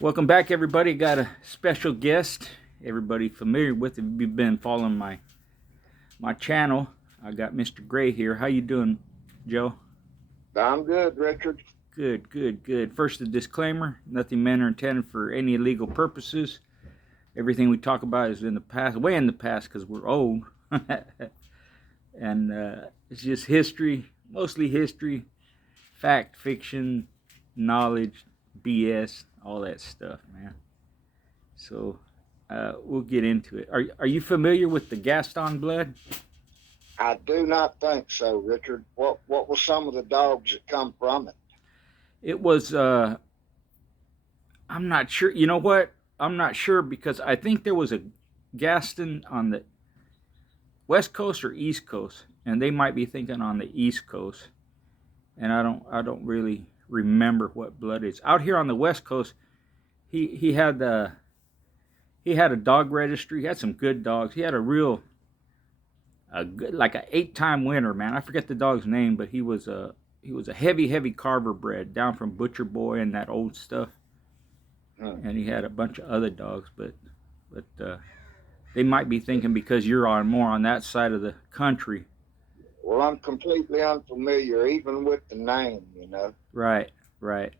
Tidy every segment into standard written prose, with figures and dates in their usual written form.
Welcome back, everybody. Got a special guest. Everybody familiar with it. If you've been following my channel, I got Mr. Gray here. How you doing, Joe? I'm good, Richard. Good, good, good. First, a disclaimer: nothing meant or intended for any illegal purposes. Everything we talk about is in the past, way in the past, because we're old, and it's just history, mostly history, fact, fiction, knowledge, BS, all that stuff, man. So we'll get into it. Are you familiar with the Gaston blood? I do not think so, Richard. What were some of the dogs that come from it? It was. I'm not sure. You know what? I'm not sure because I think there was a Gaston on the West Coast or East Coast, and they might be thinking on the East Coast. And I don't really remember what blood is out here on the West Coast. He had he had a dog registry. He had some good dogs. He had a good, like an 8-time winner, man. I forget the dog's name, but he was a heavy carver bred down from Butcher Boy and that old stuff. And he had a bunch of other dogs, but they might be thinking because you're on more on that side of the country. Well, I'm completely unfamiliar, even with the name. Right, right.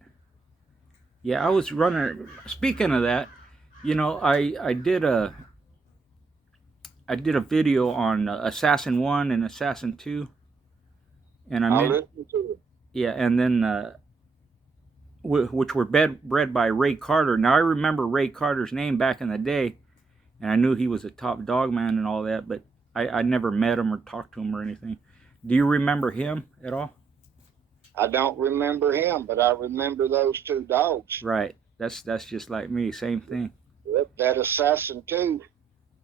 Yeah, I was running. Speaking of that, I did a video on Assassin 1 and Assassin 2, and I I'll meant listen to it. yeah, and then which were bred by Ray Carter. Now I remember Ray Carter's name back in the day, and I knew he was a top dog man and all that, but I never met him or talked to him or anything. Do you remember him at all? I don't remember him, but I remember those two dogs. Right. That's just like me. Same thing. That assassin too.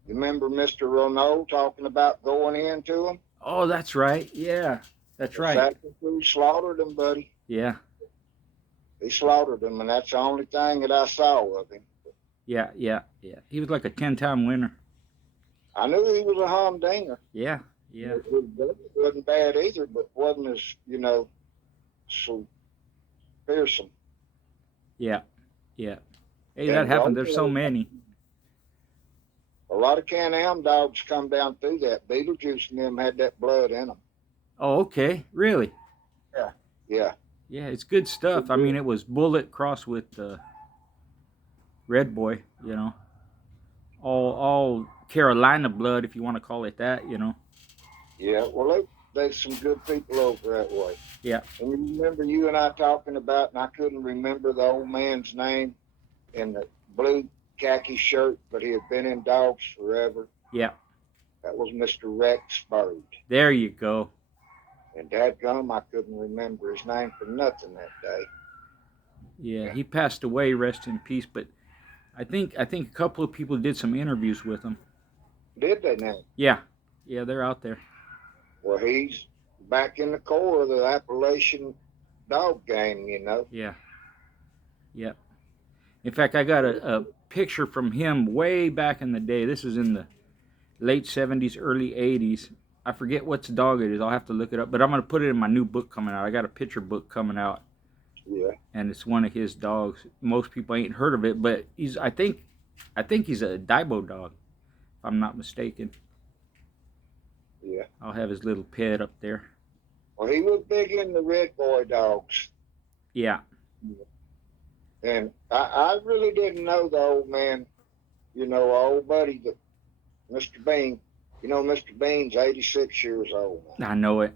You remember Mr. Renault talking about going into him? Oh, that's right. Yeah, that's right. Assassin 2 slaughtered him, buddy. Yeah, He slaughtered him, and that's the only thing that I saw of him. yeah, yeah, yeah. He was like a 10-time winner. I knew he was a humdinger. Yeah, yeah, It wasn't bad either, but wasn't as, so fearsome. yeah, yeah. Hey, that And happened. There's so also, many. a lot of Can-Am dogs come down through that. Beetlejuice and them had that blood in them. Oh, okay. Really? Yeah. Yeah. Yeah, it's good stuff. I mean, it was Bullet crossed with Red Boy. All Carolina blood, if you want to call it that. Yeah. Well, there's some good people over that way. Yeah. And you remember you and I talking about, and I couldn't remember the old man's name in the blue khaki shirt, but he had been in dogs forever. Yeah. That was Mr. Rex Bird. There you go. And dadgum, I couldn't remember his name for nothing that day. Yeah, he passed away. Rest in peace. But I think a couple of people did some interviews with him. Did they now? Yeah, yeah, they're out there. Well, he's back in the core of the Appalachian dog game. Yeah, yeah. In fact, I got a picture from him way back in the day. This is in the late 70s, early 80s. I forget what dog it is. I'll have to look it up. But I'm going to put it in my new book coming out. I got a picture book coming out. Yeah. And it's one of his dogs. Most people ain't heard of it, but I think he's a Daibo dog, if I'm not mistaken. Yeah. I'll have his little pet up there. Well, he was big in the red boy dogs. Yeah. And I really didn't know the old man, our old buddy, Mr. Bean. Mr. Bean's 86 years old. I know it.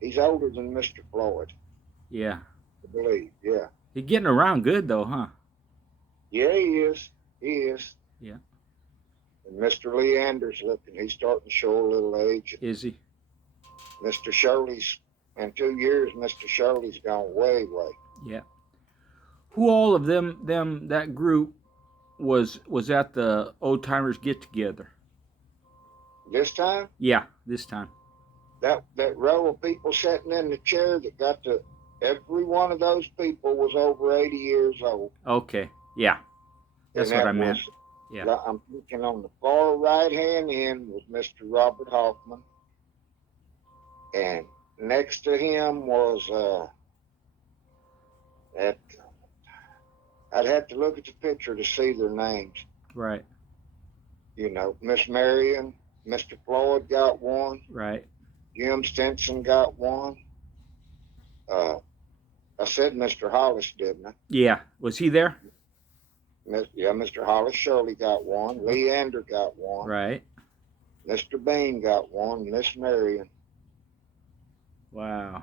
He's older than Mr. Floyd. Yeah. I believe. Yeah. He's getting around good, though, huh? Yeah, he is. He is. Yeah. And Mr. Leander's looking. He's starting to show a little age. Is he? Mr. Shirley's, in 2 years, Mr. Shirley's gone way. Yeah. Who all of that group was at the old timers get together? This time? Yeah, this time. That row of people sitting in the chair that got every one of those people was over 80 years old. Okay. Yeah. That's what I meant. Yeah. I'm thinking on the far right hand end was Mr. Robert Hoffman. And next to him was I'd have to look at the picture to see their names. Right. You know, Miss Marion, Mr. Floyd got one. Right. Jim Stinson got one. Uh, I said Mr. Hollis, didn't I? Yeah. Was he there? Yeah, Mr. Hollis Shirley got one. Leander got one. Right. Mr. Bean got one. Miss Marion. Wow.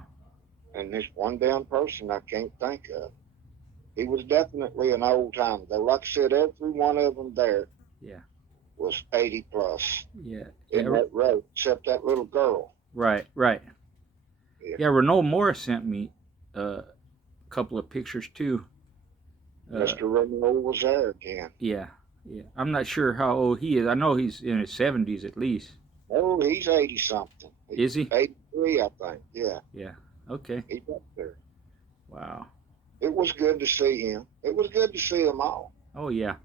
And there's one damn person I can't think of. He was definitely an old timer, though. Like I said, every one of them there was 80 plus Yeah. in that row, except that little girl. Right. Right. Yeah. Renault Morris sent me a couple of pictures too. Mr. Renault was there again. Yeah. Yeah. I'm not sure how old he is. I know he's in his 70s at least. Oh, he's 80 something. Is he? 83, I think. Yeah. Yeah. Okay. He's up there. Wow. It was good to see him. It was good to see them all. Oh yeah.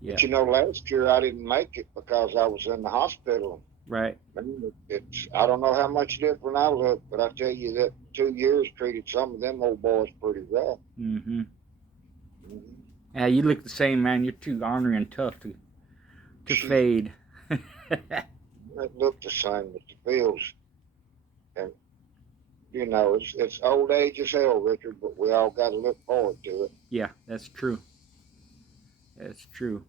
Yeah. But you know, last year I didn't make it because I was in the hospital. Right. I don't know how much different I look, but I tell you that 2 years treated some of them old boys pretty rough. Mm-hmm. Yeah, you look the same, man. You're too ornery and tough to fade. It looked the same, but the feels, and you know, it's old age as hell, Richard. But we all got to look forward to it. Yeah, that's true. That's true.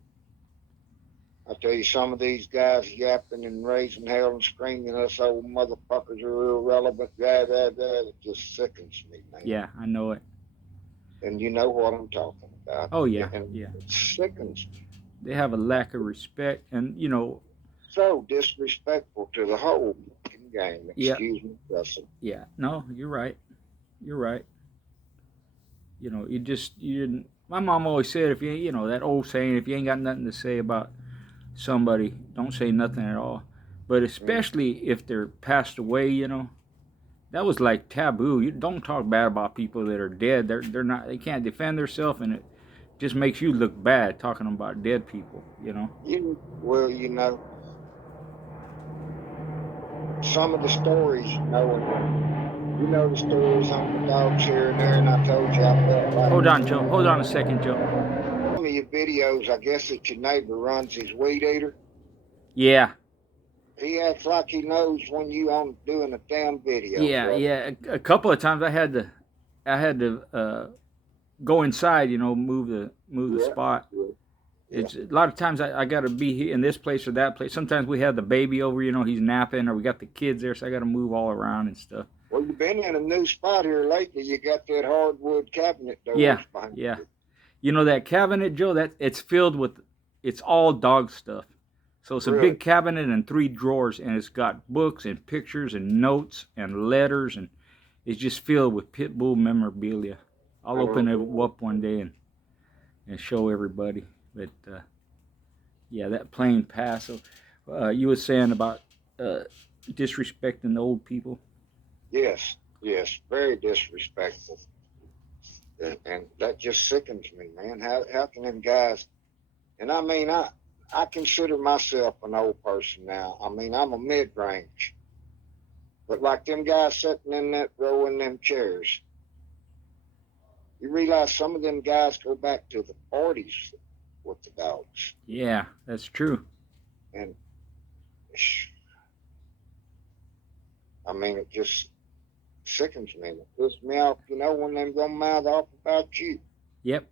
I tell you, some of these guys yapping and raising hell and screaming, "Us old motherfuckers are irrelevant." It just sickens me, man. Yeah, I know it. And you know what I'm talking about. Oh yeah, and yeah. It sickens me. They have a lack of respect, and you know. So disrespectful to the whole game. Excuse me, Russell. Yeah, no, you're right. You're right. You know, you didn't. My mom always said, if you know that old saying, if you ain't got nothing to say about somebody, don't say nothing at all. But especially if they're passed away, you know, that was like taboo. You don't talk bad about people that are dead. They're not. They can't defend themselves, and it just makes you look bad talking about dead people. You know. Well, you know, some of the stories, you know the stories on the dogs here and there, and I told you I felt like. Hold on, Joe. Hold on a second, Joe. Some of your videos, I guess that your neighbor runs his weed eater. Yeah. He acts like he knows when you on doing a damn video. Yeah, bro. Yeah. A couple of times I had to go inside, you know, move the spot. Yeah. It's a lot of times I got to be in this place or that place. Sometimes we have the baby over, you know, he's napping, or we got the kids there, so I got to move all around and stuff. Well, you've been in a new spot here lately. You got that hardwood cabinet door. Yeah, yeah. You know that cabinet, Joe? It's filled with, it's all dog stuff. So it's a big cabinet and 3 drawers, and it's got books and pictures and notes and letters, and it's just filled with pit bull memorabilia. I'll open it up one day and show everybody. But yeah, that plane pass. So, you were saying about disrespecting the old people. Yes, very disrespectful, and that just sickens me, man. How can them guys? And I mean, I consider myself an old person now. I mean, I'm a mid-range, but like them guys sitting in that row in them chairs, you realize some of them guys go back to the 40s with the dogs. Yeah, that's true. And I mean, it just sickens me. It pisses me off, you know, when they're gonna mouth off about you. Yep.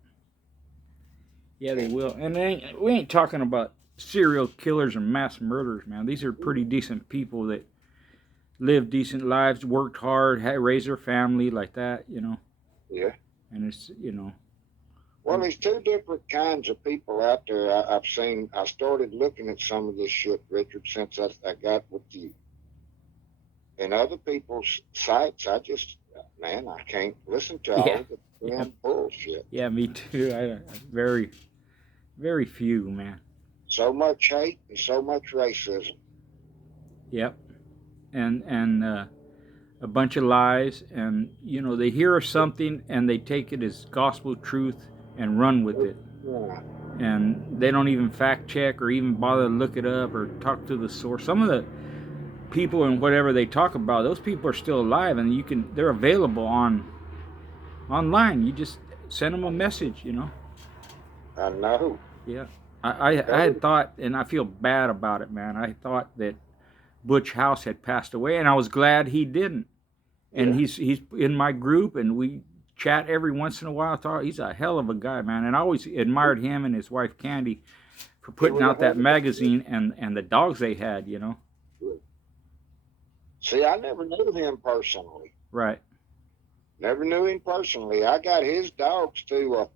Yeah, they will. And we ain't talking about serial killers or mass murderers, man. These are pretty decent people that live decent lives, worked hard, raised their family like that, you know. Yeah. And it's, you know. Well, there's 2 different kinds of people out there. I've seen. I started looking at some of this shit, Richard, since I got with you. And other people's sites, I can't listen to all the damn bullshit. Yeah, me too. Very, very few, man. So much hate and so much racism. Yep. And a bunch of lies, and you know, they hear something and they take it as gospel truth and run with it. Yeah. And they don't even fact check or even bother to look it up or talk to the source. Some of the people and whatever they talk about, those people are still alive, and they're available online. You just send him a message, you know. I know. Yeah. I had thought, and I feel bad about it, man. I thought that Butch House had passed away, and I was glad he didn't. And Yeah. he's in my group, and we chat every once in a while. I thought he's a hell of a guy, man. And I always admired him and his wife Candy for He putting was a out hell that of a dude. magazine and the dogs they had, you know. See, I never knew him personally. Right. Never knew him personally. I got his dogs through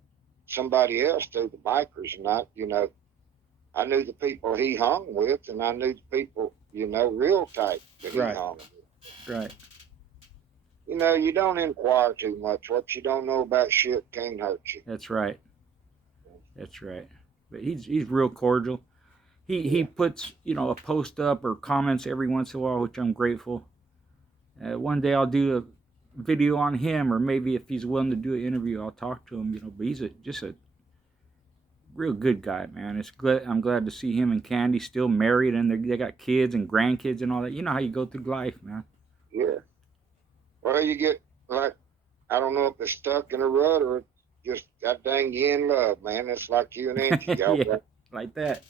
somebody else, through the bikers, and I knew the people he hung with, and I knew the people, real tight that he Right. hung with. Right. You don't inquire too much. What you don't know about shit can't hurt you. That's right. That's right. But he's real cordial. He Yeah. puts a post up or comments every once in a while, which I'm grateful. One day I'll do a video on him, or maybe if he's willing to do an interview, I'll talk to him. But he's just a real good guy, man. I'm glad to see him and Candy still married, and they got kids and grandkids and all that. You know how you go through life, man. Yeah. Well, you get like, I don't know if it's stuck in a rut or just god dang you in love, man. It's like you and Angie, y'all. Yeah, like that.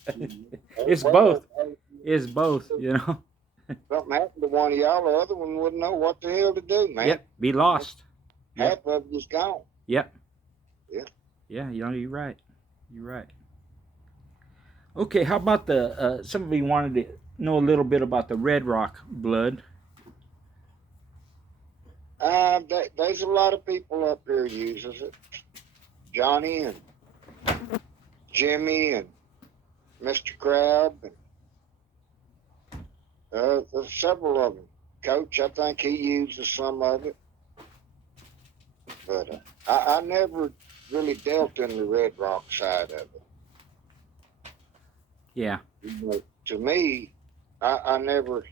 It's Well, both. It's both, you know. something happened to one of y'all, the other one wouldn't know what the hell to do, man. Yep, be lost. Half of it is gone. Yep. Yeah. Yeah, you're right. You're right. Okay, how about the somebody wanted to know a little bit about the Red Rock blood. There's a lot of people up here uses it. Johnny and Jimmy and Mr. Crab and there's several of them. Coach, I think he uses some of it, but I never really dealt in the Red Rock side of it. Yeah. To me, I never.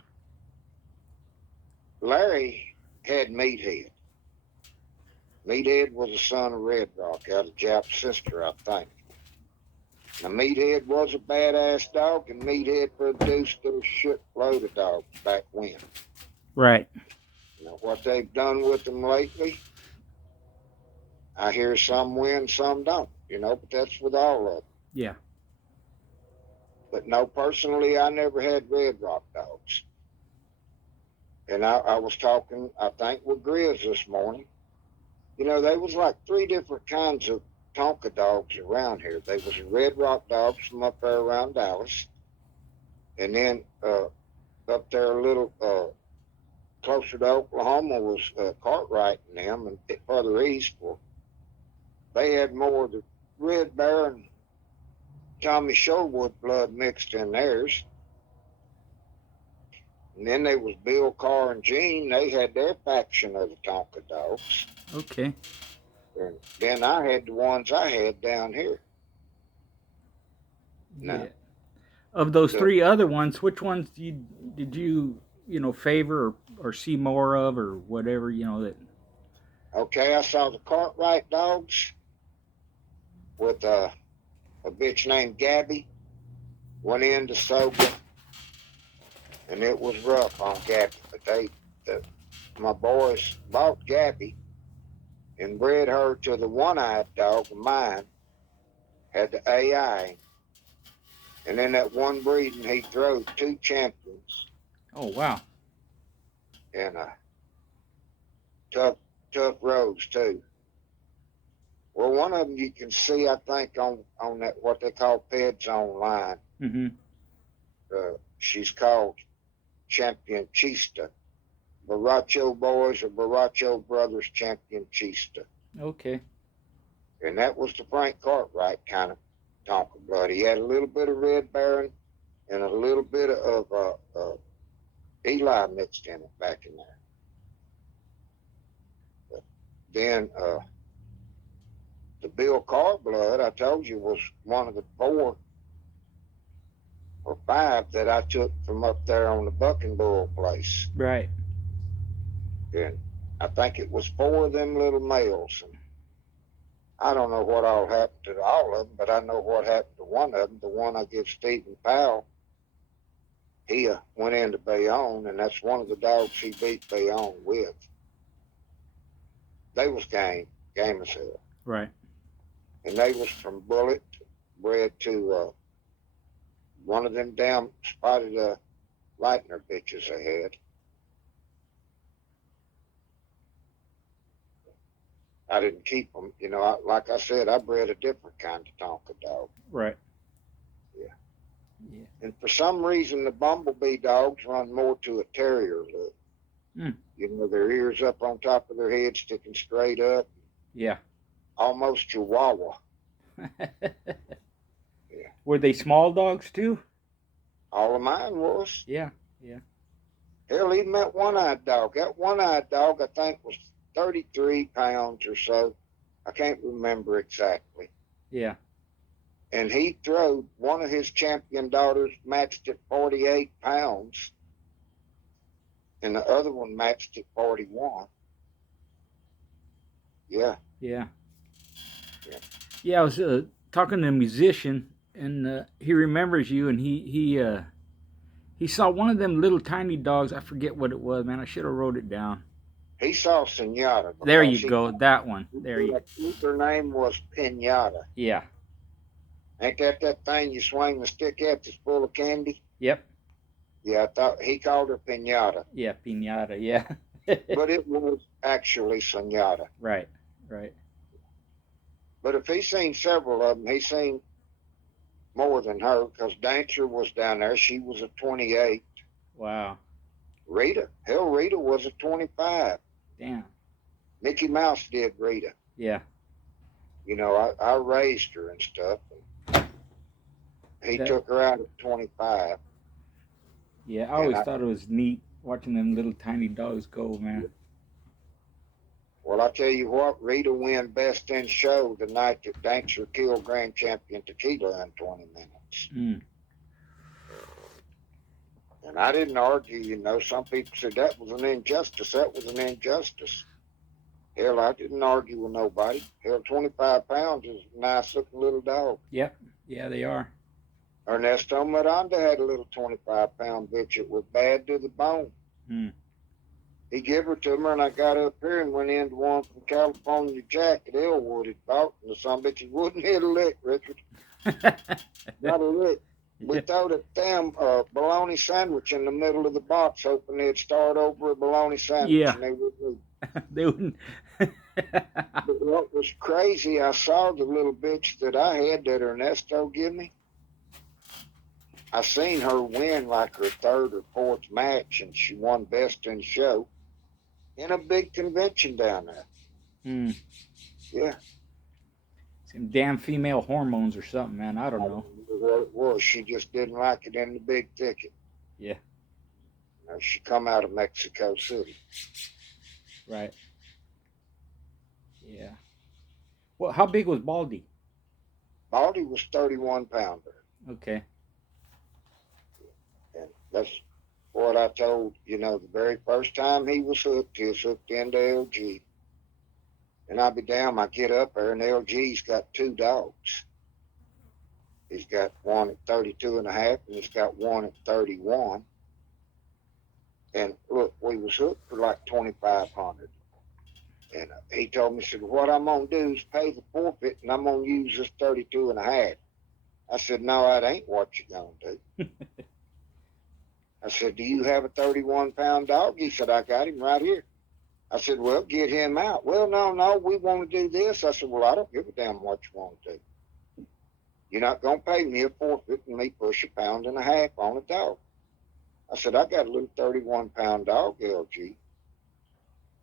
Larry had Meathead. Meathead was a son of Red Rock out of Jap's sister, I think. Now, Meathead was a badass dog, and Meathead produced a shitload of dogs back when. Right. What they've done with them lately, I hear some win, some don't, but that's with all of them. Yeah. But no, personally, I never had Red Rock dogs. And I was talking, I think, with Grizz this morning. There was like 3 different kinds of Tonka dogs around here. There was Red Rock dogs from up there around Dallas. And then up there a little closer to Oklahoma was Cartwright and them, and further east, they had more of the Red Bear and Tommy Sherwood blood mixed in theirs. And then there was Bill Carr and Gene. They had their faction of the Tonka dogs. Okay. And then I had the ones I had down here. Yeah. Now, Of those 3 other ones, which ones did you favor or see more of or whatever, that? Okay, I saw the Cartwright dogs with a bitch named Gabby. Went into Soga, and it was rough on Gabby. But my boys bought Gabby and bred her to the one-eyed dog of mine, had the AI. And in that one breeding, he drove 2 champions. Oh, wow. And tough roads, too. Well, one of them you can see, I think, on that what they call Peds Online. Mm-hmm. She's called Champion Chista. Baracho Boys or Baracho Brothers Champion Chista. Okay. And that was the Frank Cartwright kind of Tonka blood. He had a little bit of Red Baron and a little bit of Eli mixed in it back in there. But then the Bill Carr blood, I told you, was one of the 4 or 5 that I took from up there on the Bucking Bull place. Right. And I think it was 4 of them little males. And I don't know what all happened to all of them, but I know what happened to one of them. The one I give Stephen Powell, he went into Bayonne, and that's one of the dogs he beat Bayonne with. They was game as hell. Right. and they was from Bullet, bred to one of them damn spotted Lightner bitches they had. I didn't keep them. You know, like I said, I bred a different kind of Tonka dog. Right. Yeah. Yeah. And for some reason, the Bumblebee dogs run more to a terrier look. Mm. You know, their ears up on top of their head, sticking straight up. Yeah. Almost Chihuahua. Yeah. Were they small dogs too? All of mine was. Yeah. Yeah. Hell, even that one-eyed dog. That one-eyed dog, I think, was 33 pounds or so. I can't remember exactly. Yeah. And he throwed one of his champion daughters matched at 48 pounds, and the other one matched at 41. Yeah. Yeah. Yeah. Yeah. I was talking to a musician, and he remembers you, and he saw one of them little tiny dogs. I forget what it was, man. I should have wrote it down. He saw Senora. There you go. That one. There you go. Her name was Pinata. Yeah. Ain't that thing you swing the stick at that's full of candy? Yep. Yeah, I thought he called her Pinata. Yeah, Pinata, yeah. But it was actually Senora. Right, right. But if he's seen several of them, he's seen more than her, because Dancer was down there. She was a 28. Wow. Rita was a 25. Damn. Mickey Mouse did Rita. Yeah. You know, I raised her and stuff. He took her out at 25. Yeah, I always thought it was neat watching them little tiny dogs go, man. Well, I tell you what, Rita won Best in Show the night that Dancer killed Grand Champion Tequila in 20 minutes. Mm. And I didn't argue, you know. Some people said that was an injustice. That was an injustice. Hell, I didn't argue with nobody. Hell, 25 pounds is a nice-looking little dog. Yep. Yeah, they are. Ernesto Miranda had a little 25-pound bitch that was bad to the bone. Mm. He gave her to me, and I got up here and went into one from California Jack at Elwood had bought, and the son bitch wouldn't hit a lick, Richard. Not a lick. We threw a damn bologna sandwich in the middle of the box, hoping they'd start over a bologna sandwich, and they wouldn't. They wouldn't. But what was crazy, I saw the little bitch that I had that Ernesto give me. I seen her win like her third or fourth match, and she won Best in Show in a big convention down there. Mm. Yeah. Some damn female hormones or something, man. I don't know. What it was, she just didn't like it in the big ticket. Yeah. You know, she come out of Mexico City. Right. Yeah. Well, how big was Baldy? Baldy was 31 pounder. Okay. And that's what I told, you know, the very first time he was hooked into LG. And I'll be damned, I get up there and LG's got two dogs. He's got one at 32 and a half, and he's got one at 31. And look, we was hooked for like 2,500. And he told me, he said, what I'm going to do is pay the forfeit, and I'm going to use this 32 and a half. I said, no, that ain't what you're going to do. I said, do you have a 31-pound dog? He said, I got him right here. I said, well, get him out. Well, no, we want to do this. I said, well, I don't give a damn what you want to do. You're not going to pay me a forfeit and me push 1.5 pounds on a dog. I said, I got a little 31-pound dog, LG.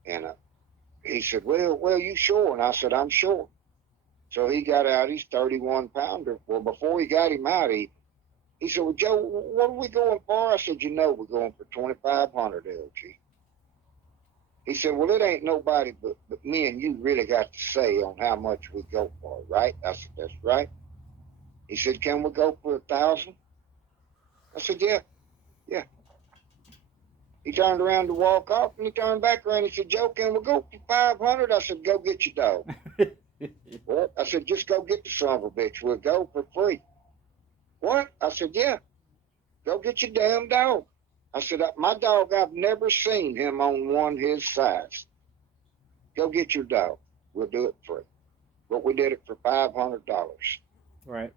And he said, well, you sure? And I said, I'm sure. So he got out his 31-pounder. Well, before he got him out, he said, well, Joe, what are we going for? I said, you know, we're going for 2,500, LG. He said, well, it ain't nobody but me and you really got to say on how much we go for, right? I said, that's right. He said, can we go for 1,000? I said, yeah. He turned around to walk off, and he turned back around. He said, Joe, can we go for 500? I said, go get your dog. What? I said, just go get the son of a bitch. We'll go for free. What? I said, yeah. Go get your damn dog. I said, my dog, I've never seen him on one his size. Go get your dog. We'll do it free. but we did it for $500. Right.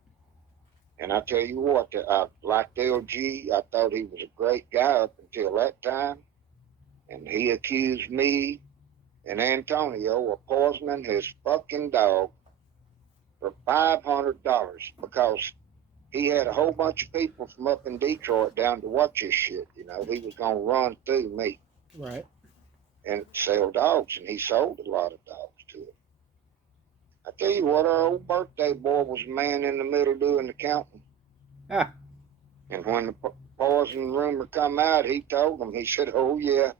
And I tell you what, I liked LG. I thought he was a great guy up until that time. And he accused me and Antonio of poisoning his fucking dog for $500 because he had a whole bunch of people from up in Detroit down to watch his shit. You know, he was going to run through me Right. and sell dogs, and he sold a lot of dogs to it. I tell you what, our old birthday boy was a man in the middle doing the counting. Ah. And when the poison rumor come out, he told them, he said, oh, yeah.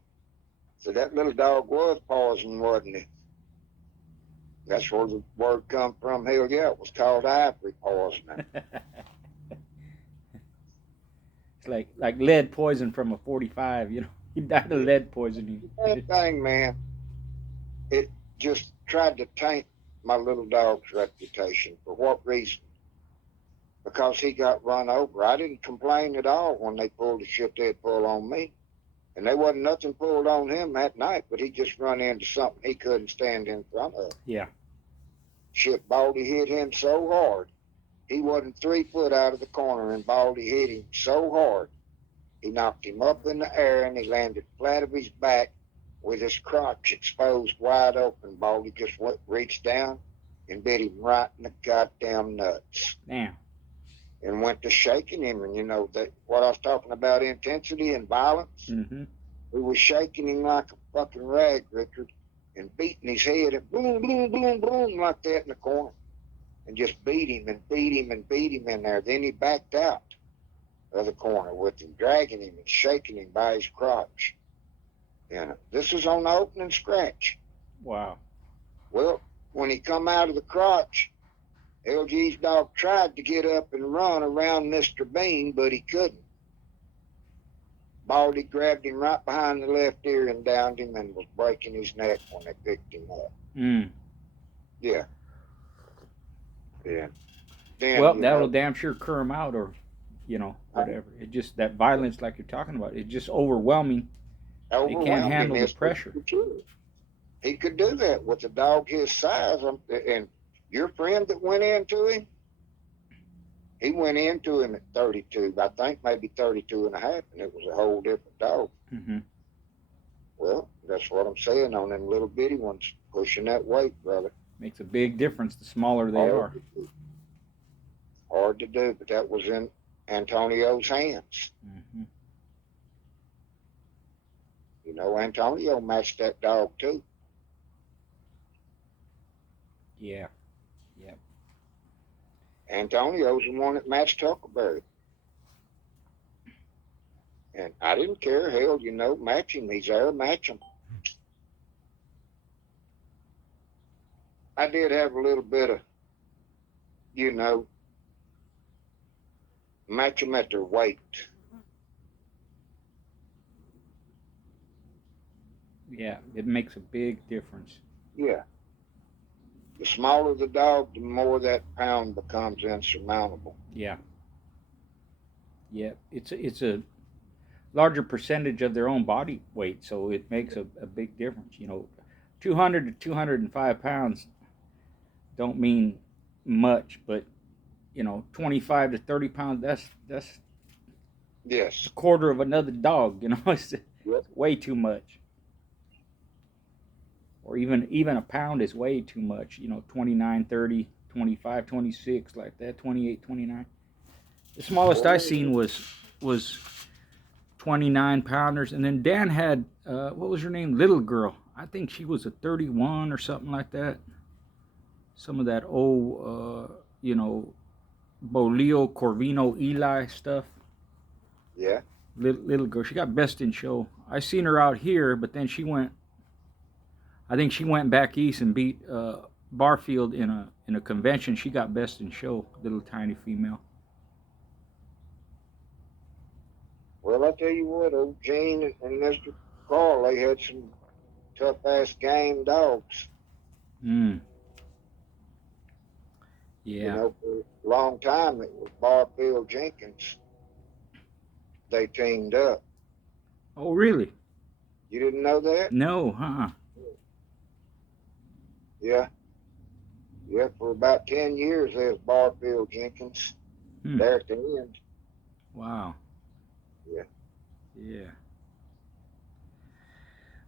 So that little dog was poison, wasn't it? That's where the word come from. Hell yeah, it was called ivory poisoning. It's like lead poison from a 45. You know, he died of lead poisoning. That thing, man, it just tried to taint my little dog's reputation. For what reason? Because he got run over. I didn't complain at all when they pulled the shit they'd pull on me. And there wasn't nothing pulled on him that night, but he just run into something he couldn't stand in front of. Yeah. Shit, Baldy hit him so hard. He wasn't 3 foot out of the corner, and Baldy hit him so hard. He knocked him up in the air, and he landed flat of his back with his crotch exposed wide open. Baldy just reached down and bit him right in the goddamn nuts. Damn. And went to shaking him. And you know that what I was talking about, intensity and violence. Mm-hmm. We was shaking him like a fucking rag, Richard, and beating his head and boom, boom, boom, boom like that in the corner, and just beat him and beat him and beat him in there. Then he backed out of the corner with him, dragging him and shaking him by his crotch. And this was on the opening scratch. Wow. Well, when he come out of the crotch, LG's dog tried to get up and run around Mr. Bean, but he couldn't. Baldy grabbed him right behind the left ear and downed him and was breaking his neck when they picked him up. Mm. Yeah. Yeah. Then, Well, that'll damn sure cur him out, or whatever. It just, that violence, like you're talking about, it's just overwhelming. He can't handle the pressure. He could do that with a dog his size. And your friend that went into him, he went into him at 32, I think maybe 32 and a half, and it was a whole different dog. Mm-hmm. Well, that's what I'm saying on them little bitty ones, pushing that weight, brother. Makes a big difference the smaller they are. Hard to do, but that was in Antonio's hands. Mm-hmm. You know, Antonio matched that dog too. Yeah. Yep. Antonio's the one that matched Huckleberry. And I didn't care. Hell, you know, match him. He's there, match him. I did have a little bit of, you know, match them at their weight. Yeah, it makes a big difference. Yeah. The smaller the dog, the more that pound becomes insurmountable. Yeah. Yeah, it's a larger percentage of their own body weight, so it makes a big difference. 200 to 205 pounds don't mean much, but 25 to 30 pounds, that's yes, a quarter of another dog. It's way too much. Or even a pound is way too much. 29, 30, 25, 26, like that, 28, 29. The smallest I seen was 29 pounders, and then Dan had what was her name? Little girl. I think she was a 31 or something like that. Some of that old Bolio, Corvino, Eli stuff. Yeah. Little girl. She got best in show. I seen her out here, but then I think she went back east and beat Barfield in a convention. She got best in show. Little tiny female. Well, I tell you what, old Gene and Mr. Carl, they had some tough ass game dogs. Mm. Yeah. You know, for a long time it was Barfield Jenkins. They teamed up. Oh, really? You didn't know that? No, huh? Yeah. Yeah, for about 10 years, there's Barfield Jenkins Hmm. there at the end. Wow. Yeah. Yeah.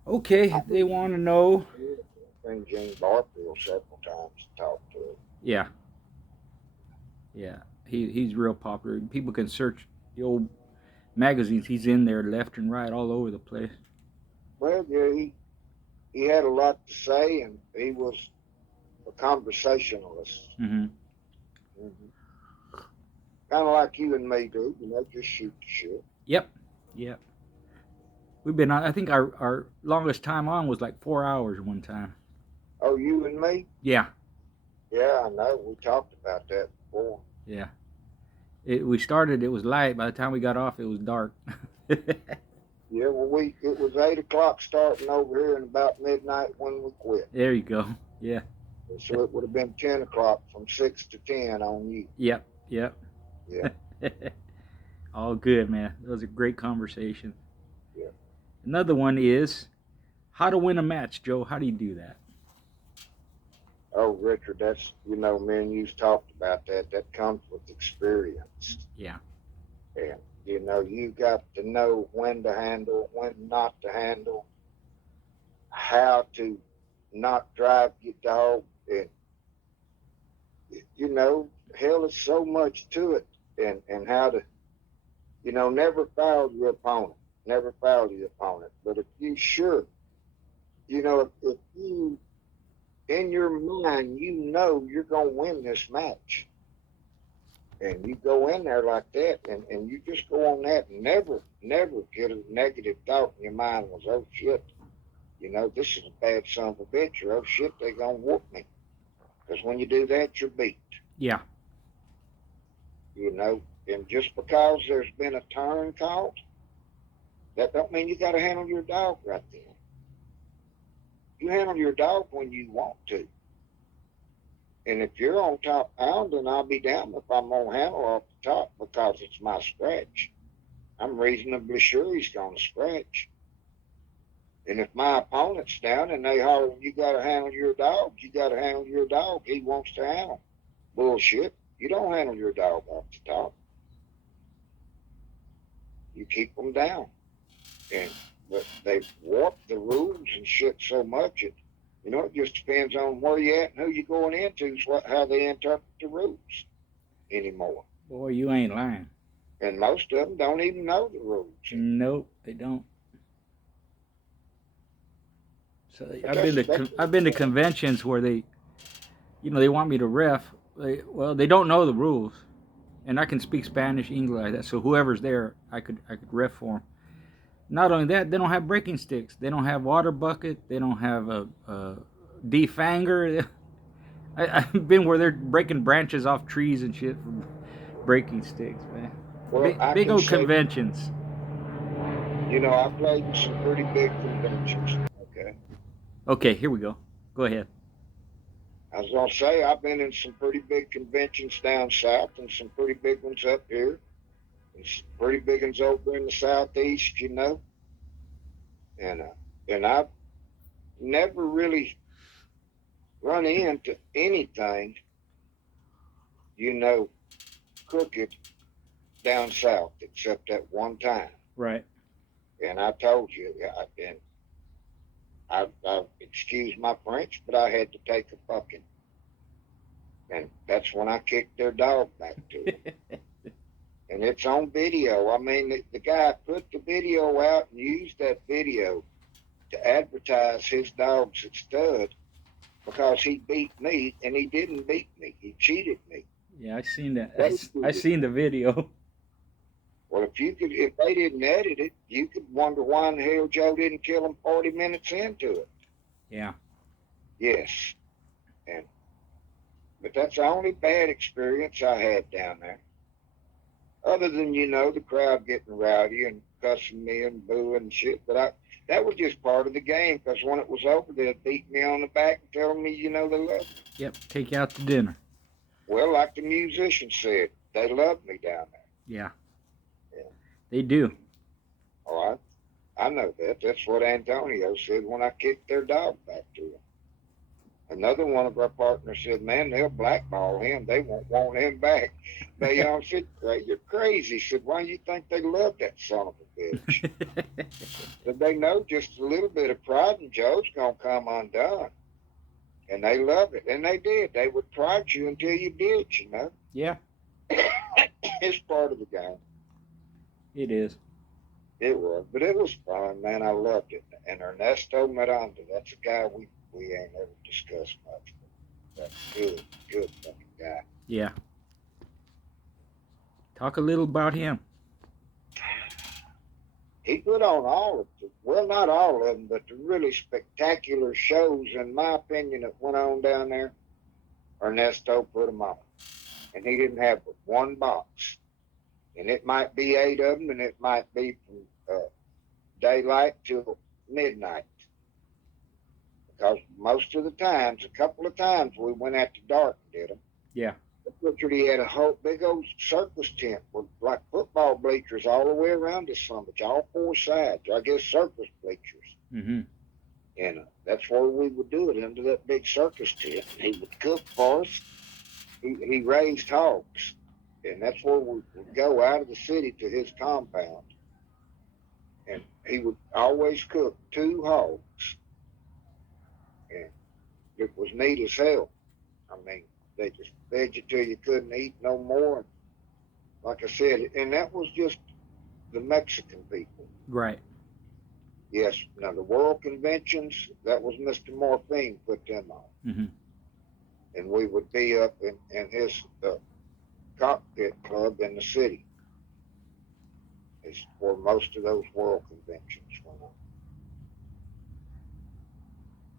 Okay, they want to know. I've seen Gene Barfield several times to talk to him. Yeah. Yeah. He's real popular. People can search the old magazines. He's in there left and right all over the place. Well, yeah, he had a lot to say, and he was a conversationalist. Mm-hmm. Mm-hmm. Kind of like you and me do, just shoot the shit. Yep. Yep. We've been on. I think our longest time on was like 4 hours one time. Oh, you and me? Yeah. Yeah, I know. We talked about that before. Yeah. We started. It was light. By the time we got off, it was dark. Yeah, well, it was 8 o'clock starting over here, and about midnight when we quit. There you go. Yeah. So it would have been 10 o'clock from 6 to 10 on you. Yep. Yep. Yeah, All good, man. Those are great conversations. yeah. Another one is how to win a match, Joe. How do you do that? Oh, Richard, that's me and you've talked about that. That comes with experience, Yeah. and you got to know when to handle, when not to handle, how to not drive your dog, and hell, is so much to it, and how to never foul your opponent, never foul your opponent. But if you sure, if you in your mind you're gonna win this match, and you go in there like that, and you just go on that, and never get a negative thought in your mind was, oh shit, this is a bad son of a bitch, or oh shit, they gonna whoop me. Because when you do that, you're beat. Yeah. And just because there's been a turn caught, that don't mean you got to handle your dog right then. You handle your dog when you want to. And if you're on top pound, then I'll be damned if I'm going to handle off the top because it's my scratch. I'm reasonably sure he's going to scratch. And if my opponent's down and they holler, you got to handle your dog, you got to handle your dog, he wants to handle. Bullshit. You don't handle your dog off the top. You keep them down. But they've warped the rules and shit so much it just depends on where you at and who you're going into is how they interpret the rules anymore. Boy, you ain't lying. And most of them don't even know the rules. Nope, they don't. So But I've been to conventions where they want me to ref. They don't know the rules, and I can speak Spanish, English like that. So whoever's there, I could ref for them. Not only that, they don't have breaking sticks. They don't have water bucket. They don't have a defanger. I've been where they're breaking branches off trees and shit for breaking sticks, man. Well, Big old conventions. I played in some pretty big conventions. Okay. Okay, here we go. Go ahead. I was gonna say I've been in some pretty big conventions down south and some pretty big ones up here. And some pretty big ones over in the southeast, and I've never really run into anything, crooked down south except that one time. Right. And I told you, and I excuse my French, but I had to take a fucking, and that's when I kicked their dog back to them. And it's on video. I mean, the guy put the video out and used that video to advertise his dogs at stud because he beat me, and he didn't beat me. He cheated me. Yeah, I seen that. I seen the video. Well, if they didn't edit it, you could wonder why in the hell Joe didn't kill him 40 minutes into it. Yeah. Yes. But that's the only bad experience I had down there. Other than, the crowd getting rowdy and cussing me and booing and shit. But that was just part of the game because when it was over, they'd beat me on the back and tell me, they loved me. Yep, take you out to dinner. Well, like the musician said, they loved me down there. Yeah. Yeah. They do. Oh, I know that. That's what Antonio said when I kicked their dog back to him. Another one of our partners said, man, they'll blackball him. They won't want him back. Bayonne said, you're crazy. He said, why do you think they love that son of a bitch? But they know just a little bit of pride in Joe's going to come undone. And they love it. And they did. They would pride you until you did, you know. Yeah. It's part of the game. It is. It was. But it was fun, man. I loved it. And Ernesto Miranda, that's a guy we ain't ever discussed much. But good fucking guy. Yeah. Talk a little about him. He put on all of them. Well, not all of them, but the really spectacular shows, in my opinion, that went on down there. Ernesto put them on. And he didn't have but one box. And it might be 8 of them, and it might be from daylight till midnight. Because most of the times, a couple of times, we went after dark and did them. Yeah. Richard, he had a whole big old circus tent with like football bleachers all the way around this summit, all 4 sides. I guess circus bleachers. Mm-hmm. And that's where we would do it, under that big circus tent. And he would cook for us. He raised hogs. And that's where we would go out of the city to his compound. And he would always cook 2 hogs. And it was neat as hell. I mean, they just fed you till you couldn't eat no more. And like I said, and that was just the Mexican people. Right. Yes. Now, the world conventions, that was Mr. Morphine put them on. Mm-hmm. And we would be up in his cockpit club in the city. It's where most of those world conventions went on.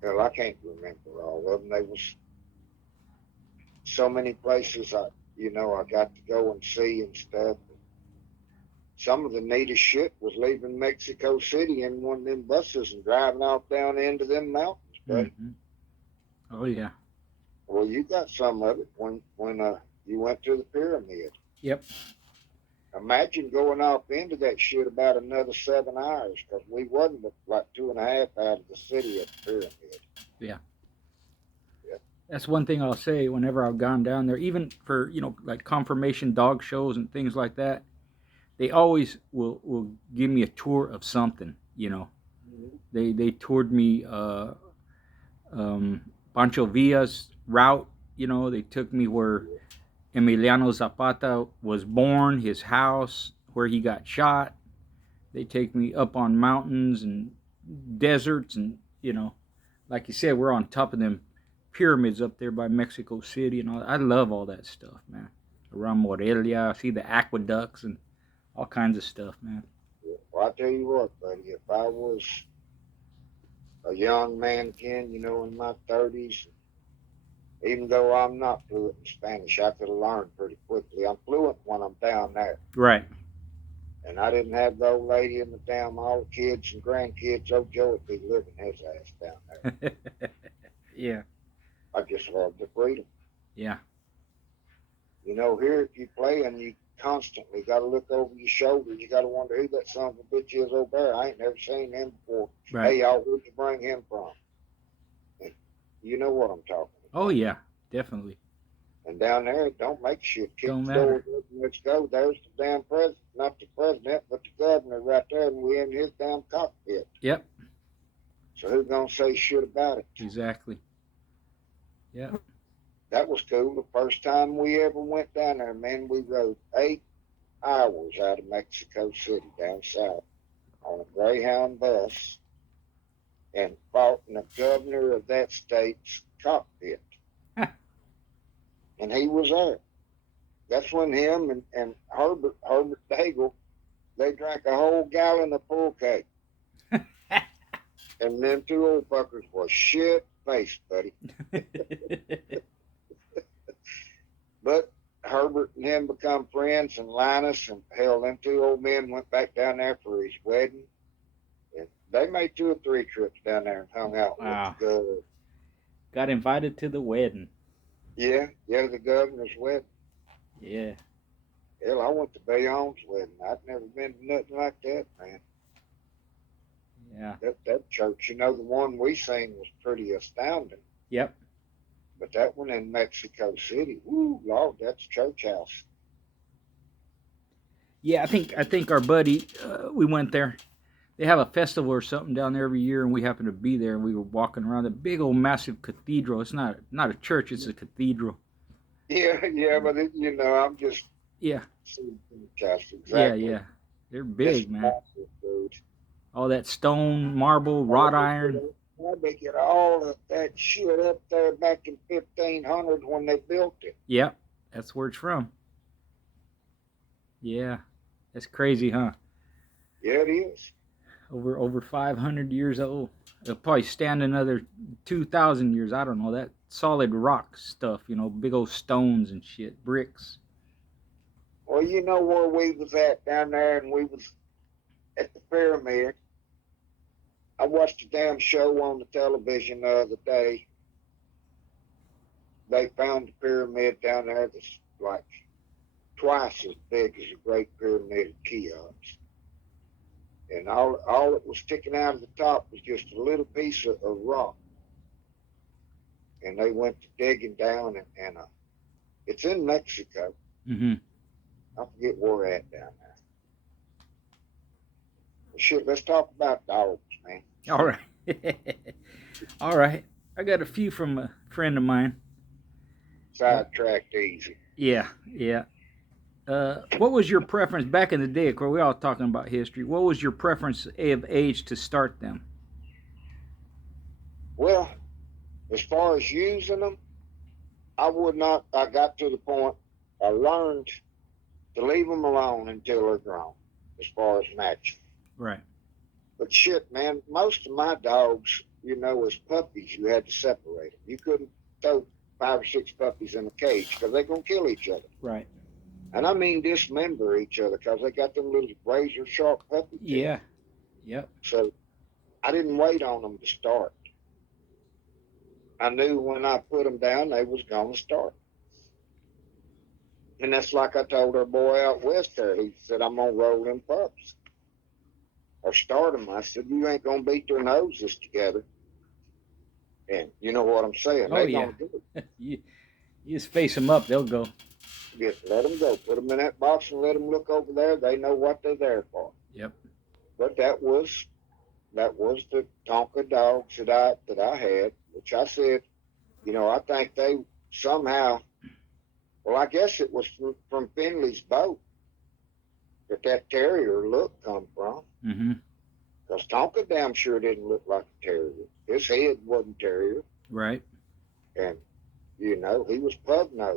Hell, I can't remember all of them. There was so many places I got to go and see and stuff. Some of the neatest shit was leaving Mexico City in one of them buses and driving off down into them mountains, buddy. Mm-hmm. Oh yeah. Well, you got some of it when you went to the pyramid. Yep. Imagine going off into that shit about another 7 hours, because we wasn't but like 2.5 out of the city at the pyramid. Yeah. Yeah. That's one thing I'll say whenever I've gone down there, even for, like confirmation dog shows and things like that, they always will give me a tour of something, Mm-hmm. They toured me Pancho Villa's route, they took me where Emiliano Zapata was born, his house, where he got shot. They take me up on mountains and deserts, and like you said, we're on top of them pyramids up there by Mexico City and all. I love all that stuff, man. Around Morelia, I see the aqueducts and all kinds of stuff, man. Well, I tell you what, buddy, if I was a young man again, in my 30s, even though I'm not fluent in Spanish, I could have learned pretty quickly. I'm fluent when I'm down there. Right. And I didn't have the old lady in the town, all the kids and grandkids. Old Joe would be living his ass down there. Yeah. I just love the freedom. Yeah. Here, if you play and you constantly got to look over your shoulder, you got to wonder who that son of a bitch is over there. I ain't never seen him before. Right. Hey, y'all, where'd you bring him from? And you know what I'm talking about. Oh, yeah, definitely. And down there, it don't make shit. Kick Don't the matter. doors open, let's go. There's the damn president, not the president, but the governor right there, and we in his damn cockpit. Yep. So who's gonna say shit about it? Exactly. Yeah. That was cool. The first time we ever went down there, man, we rode 8 hours out of Mexico City down south on a Greyhound bus and fought in the governor of that state's cockpit. And he was there. That's when him and Herbert Daigle, they drank a whole gallon of pool cake. And them 2 old fuckers was shit faced, buddy. But Herbert and him become friends, and Linus, and hell, them 2 old men went back down there for his wedding. And they made 2 or 3 trips down there and hung out Wow. with the governor. Got invited to the wedding. Yeah, the governor's wedding. Yeah. Hell, I went to Bayonne's wedding. I'd never been to nothing like that, man. Yeah. That church, the one we seen was pretty astounding. Yep. But that one in Mexico City, woo, Lord, that's church house. Yeah, I think our buddy, we went there. They have a festival or something down there every year, and we happened to be there. And we were walking around the big old massive cathedral. It's not a church; it's a cathedral. Yeah, yeah, but I'm just Yeah, seeing cast yeah, exactly. yeah. They're It's big, man. massive, dude. All that stone, marble, wrought iron. They get all of that shit up there back in 1500 when they built it. Yep, that's where it's from. Yeah, that's crazy, huh? Yeah, it is. Over 500 years old. It'll probably stand another 2,000 years. I don't know. That solid rock stuff, big old stones and shit, bricks. Well, you know where we was at down there, and we was at the pyramid. I watched a damn show on the television the other day. They found the pyramid down there that's like twice as big as the Great Pyramid of Cheops. And all that was sticking out of the top was just a little piece of rock. And they went to digging down, and it's in Mexico. Mm-hmm. I forget where we're at down there. Well, shit, let's talk about dogs, man. All right. All right. I got a few from a friend of mine. Sidetracked easy. Yeah, yeah. What was your preference back in the day? Of course, we're all talking about history. What was your preference of age to start them? Well, as far as using them, I would not. I got to the point I learned to leave them alone until they're grown, as far as matching. Right. But shit, man, most of my dogs, as puppies, you had to separate them. You couldn't throw 5 or 6 puppies in a cage because they're going to kill each other. Right. And I mean dismember each other because they got them little razor sharp puppy teeth. Yeah. Yep. So I didn't wait on them to start. I knew when I put them down, they was going to start. And that's like I told our boy out west there. He said, I'm going to roll them pups or start them. I said, you ain't going to beat their noses together. And you know what I'm saying. Oh, yeah. you just face them up, they'll go. Just let them go. Put them in that box and let them look over there. They know what they're there for. Yep. But that was the Tonka dogs that I had, which I said, I think they somehow, well, I guess it was from Finley's boat that terrier look come from. Mm-hmm. Because Tonka damn sure didn't look like a terrier. His head wasn't terrier. Right. And, he was pug nose.